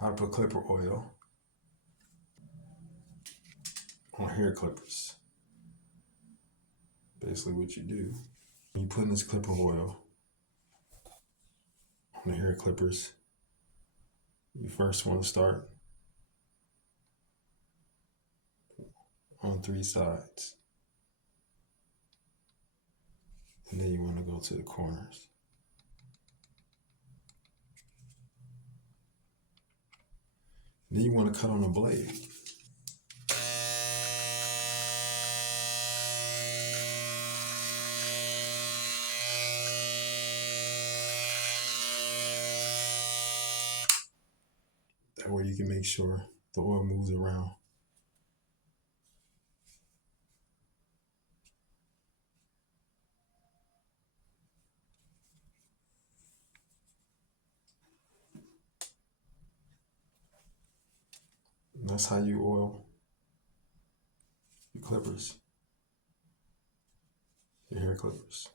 how to put clipper oil on hair clippers. Basically what you do, when you put this clipper oil on the hair clippers, you first want to start on 3 sides. And then you want to go to the corners. Then you want to cut on a blade. That way you can make sure the oil moves around. And that's how you oil your clippers, your hair clippers.